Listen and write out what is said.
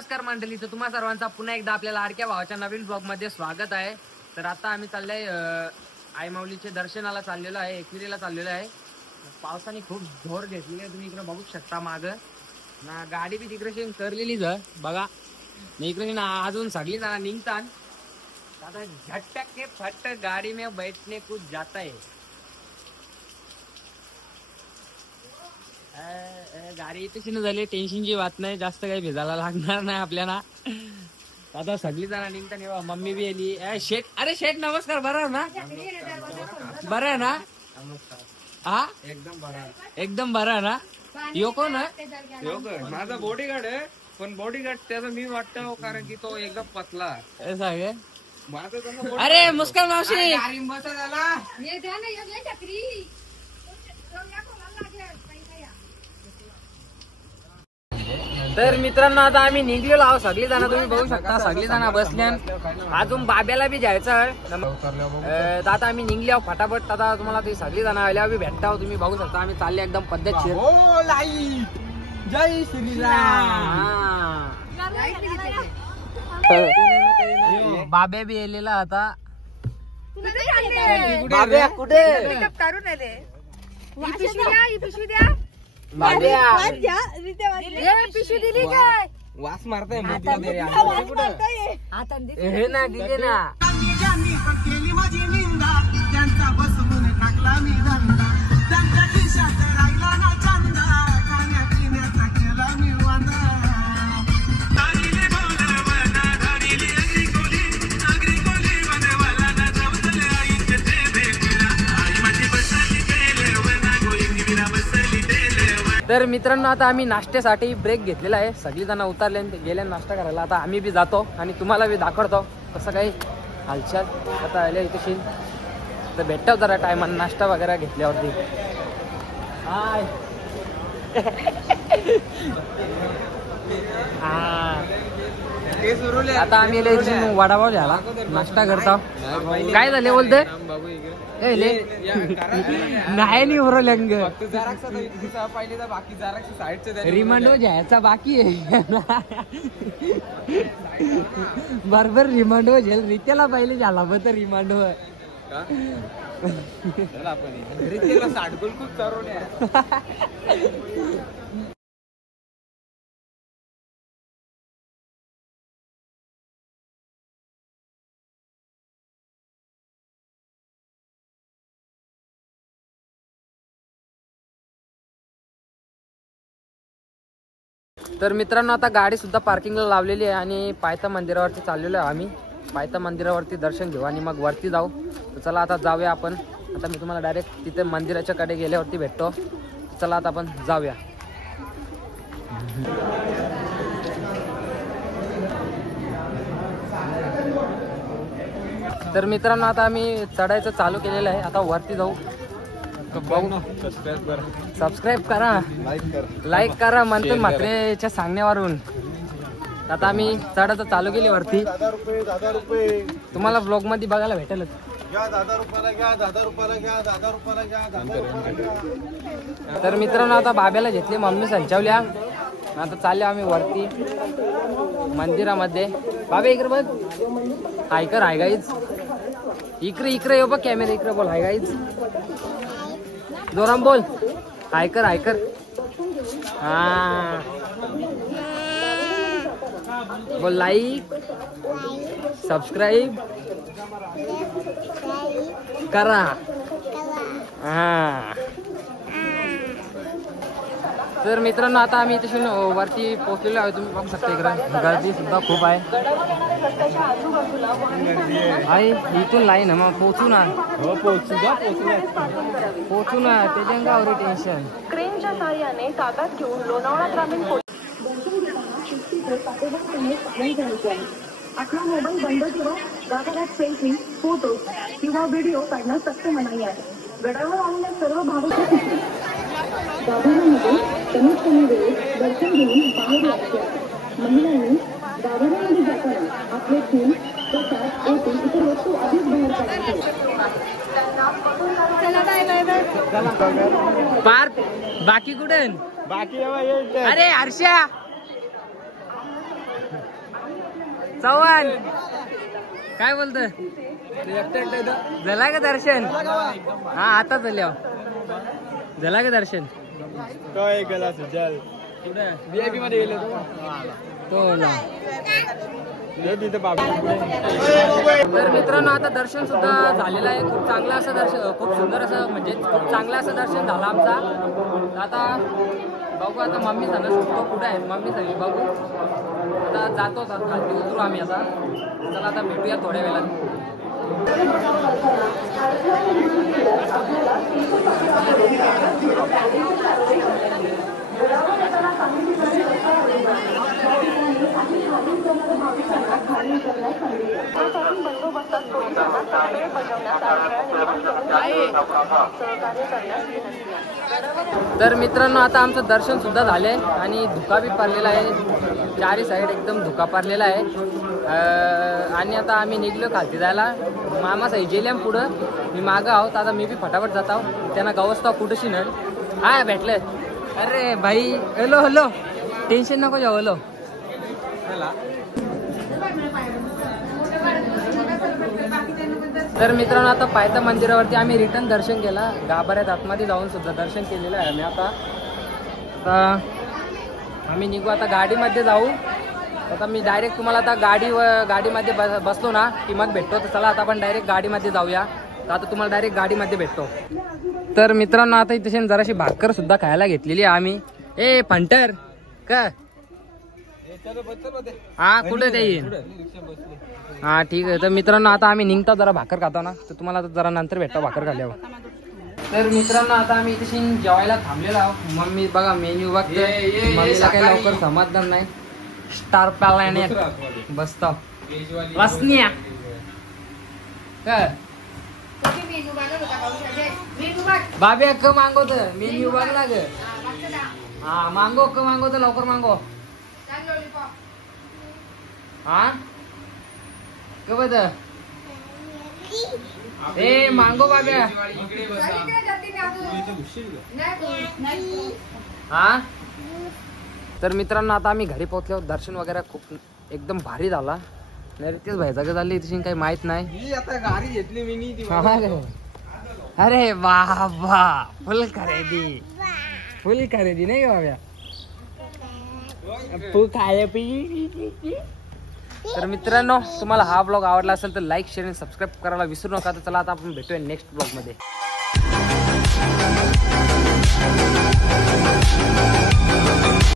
नमस्कार मंडळी, तर तुम्हा सर्वांचा पुन्हा एकदा आपल्या लाडक्या भावाच्या नवीन ब्लॉग मध्ये स्वागत आहे। तर आता आम्ही चाललोय आई माऊलीचे दर्शनाला चाललेलो आहे, एकविरीला चाललेलो आहे। पावसाने खूप जोर घेतलेली आहे, तुम्ही इकडे बघू शकता माग ना, गाडी बी तिकडे करलेलीच आहे बघा। इकडे ना अजून सगळी जण निघतात, आता झटक के फट गाड़ी में बैठने कुछ जाता है। गाडी तशी न झाली, टेन्शनची बात नाही, जास्त काही भिजायला लागणार नाही आपल्याला। आता सगळी जण निघता, मम्मी बी आली। शेठ, अरे शेठ नमस्कार, बरं ना? बरं आहे ना? हा एकदम बरं ना? यो कोण आहे? माझा बॉडीगार्ड आहे, पण बॉडीगार्ड त्याचा मी वाटतं कारण की तो एकदम पतला आहे। अरे मुस्कान मावशी, तर मित्रांनो आता आम्ही निघलेलो आहोत सगळी जण, तुम्ही बघू शकता सगळी जण बसल्या। अजून बाब्याला बी जायचं आहे, आता आम्ही निघले आहोत फटाफट। आता तुम्हाला ती सगळी जण आल्यावर बी भेटता, तुम्ही बघू शकता आम्ही चालले एकदम पद्धतशीर। जय श्रीराम। बाब्या बी येलेला आता। बाब्या कुठे? पिशवी दिली काय? वास मारताय हे ना दिले ना। केली माझी निंदा, त्यांचा बसवून टाकला मी धंदा, त्यांच्या खिशात राहिला ना चंदा, खाण्या पिण्याचा केला मी वांदा। तर मित्रांनो आता आम्ही नाश्त्यासाठी ब्रेक घेतलेला आहे, सगळी जण उतरले गेले नाश्ता करायला। आता आम्ही बी जातो आणि तुम्हाला बी दाखवतो कसं काही हालचाल। आता आले इथे तर भेटतो जरा टायमानं नाश्ता वगैरे घेतल्यावरती। हाय आता आम्ही वडापाव झाला, नाश्ता करतो। काय झाले बोलते? नाही उरलंग, रिमांडो घ्यायचा बाकी आहे। बरोबर रिमांडो झेल, रित्याला पहिले झाला पण तर रिमांडो तर मित्रांनो आता गाडी सुद्धा पार्किंगला लावलेली आहे आणि पायथा मंदिरावरती चाललेलो आहे आम्ही। पायथा मंदिरावरती दर्शन घेऊ आणि मग वरती जाऊ। तर चला आता जाऊया आपण। आता मी तुम्हाला डायरेक्ट तिथे मंदिराच्या कडे गेल्यावरती भेटतो। चला आता आपण जाऊया। तर मित्रांनो आता आम्ही चढायचं चालू केलेलं आहे, आता वरती जाऊ। सबस्क्राईब करा, लाईक करा म्हणतो म्हात्रेच्या सांगण्यावरून। आता आम्ही चढायचं चालू केली वरती, तुम्हाला ब्लॉग मध्ये बघायला भेटेल। तर मित्रांनो आता बाब्याला घेतले, मम्मी संचावल्या, आता चालले आम्ही वरती मंदिरामध्ये। बाबा इकडे बघ, हाय कर, हाय गाईज, इकडे इकडे येऊ बघ, कॅमेरा इकडे बोल, हाय गाईज जोराम बोल, हाय कर, हाय कर। हा बोल, लाईक सबस्क्राईब करा। हा तर मित्रांनो आता आम्ही तशी वरती पोहोचलेलो आहे, तुम्ही बघू शकता इकडे गर्दी सुद्धा खूप आहे। इथून लाईन मग पोहोचू ना, पोहोचू ना, त्याच्या टेन्शन। क्रेनच्या सहाय्याने ताब्यात घेऊन लोणावळा ग्रामीण आपला मोबाईल बंद ठेवा, गावात सेल्फी, फोटो किंवा व्हिडिओ काढण्यास सक्त मनाई आहे। गडावर आलेल्या सर्व भाविक गाभाऱ्यामध्ये कमीत कमी वेळेत दर्शन घेऊन बाहेर यायचे आहे। महिलांनी गाभाऱ्यामध्ये जाताना आपले फूल, प्रसाद, येथील इतर वस्तू आधीच बाहेर काढायचे। पार्क बाकी कुठे? बाकी अरे हर्षा चव्हाण काय बोलतोय झाला का दर्शन हा आता झाल्या झाला का दर्शन काय गेला सुजल VIP मध्ये गेलो तो ना तर मित्रांनो आता दर्शन सुद्धा झालेलं आहे खूप चांगलं असं दर्शन खूप सुंदर असं म्हणजे खूप चांगलं असं दर्शन झालं आमचा आता बघू आता मम्मी सांगत तो कुठे आहे मम्मी सांगितली बघू आता जातो खाली उतरू आम्ही आता चला आता भेटूया थोड्या वेळात तर मित्रांनो आता आमचं दर्शन सुद्धा झालंय आणि धुका बी पारलेला आहे चारी साईड एकदम धुका पारलेला आहे आणि आता आम्ही निघलो खालती जायला मामा साई जेल्या पुढं मी मागं आहोत आता मी बी फटाफट जात आहो त्यांना गवसता कुठंशी न हा भेटलं अरे भाई हॅलो हॅलो टेन्शन नको जाऊ हॅलो तर मित्रांनो आता पायथा मंदिरावरती आम्ही रिटर्न दर्शन केला गाभाऱ्यात आतमध्ये जाऊन सुद्धा दर्शन केलेलं आहे आम्ही आता आम्ही निघू आता गाडीमध्ये जाऊ आता मी डायरेक्ट तुम्हाला आता गाडीमध्ये बसलो ना की मग भेटतो तर चला आता आपण डायरेक्ट गाडीमध्ये जाऊया तर आता तुम्हाला डायरेक्ट गाडीमध्ये भेटतो तर मित्रांनो आता इथे जराशी भाकर सुद्धा खायला घेतलेली आहे आम्ही ए फंटर का हा कुठे ते येईन हा ठीक आहे तर मित्रांनो आता आम्ही निघतो जरा भाकर खातो ना तर तुम्हाला जरा नंतर भेटतो भाकर खाल्यावर तर मित्रांनो आता आम्ही इथे जेवायला थांबलेलो आहोत मम्मी बघा मेन्यू बघतो मम्मीला काही लवकर समजणार नाही स्टार प्लॅनेट बसतो बसनिया काय बाबी अक्क मागवत मेन्यू बघ ना ग हा मागो अक्क मागवत लवकर मागो हा बद ए मांगो बाब्या हा तर मित्रांनो आता आम्ही घरी पोहोचलो दर्शन वगैरे खूप एकदम भारी झाला तेच भाई जागा झाली तशी काही माहित नाही आता गाडी घेतली मी अरे वा वा फुल खरेदी नाही का बाब्या तू काय तर मित्रांनो तुम्हाला हा ब्लॉग आवडला असेल तर लाईक शेअर आणि सबस्क्राईब करायला विसरू नका तर चला आता आपण भेटूया नेक्स्ट ब्लॉग मध्ये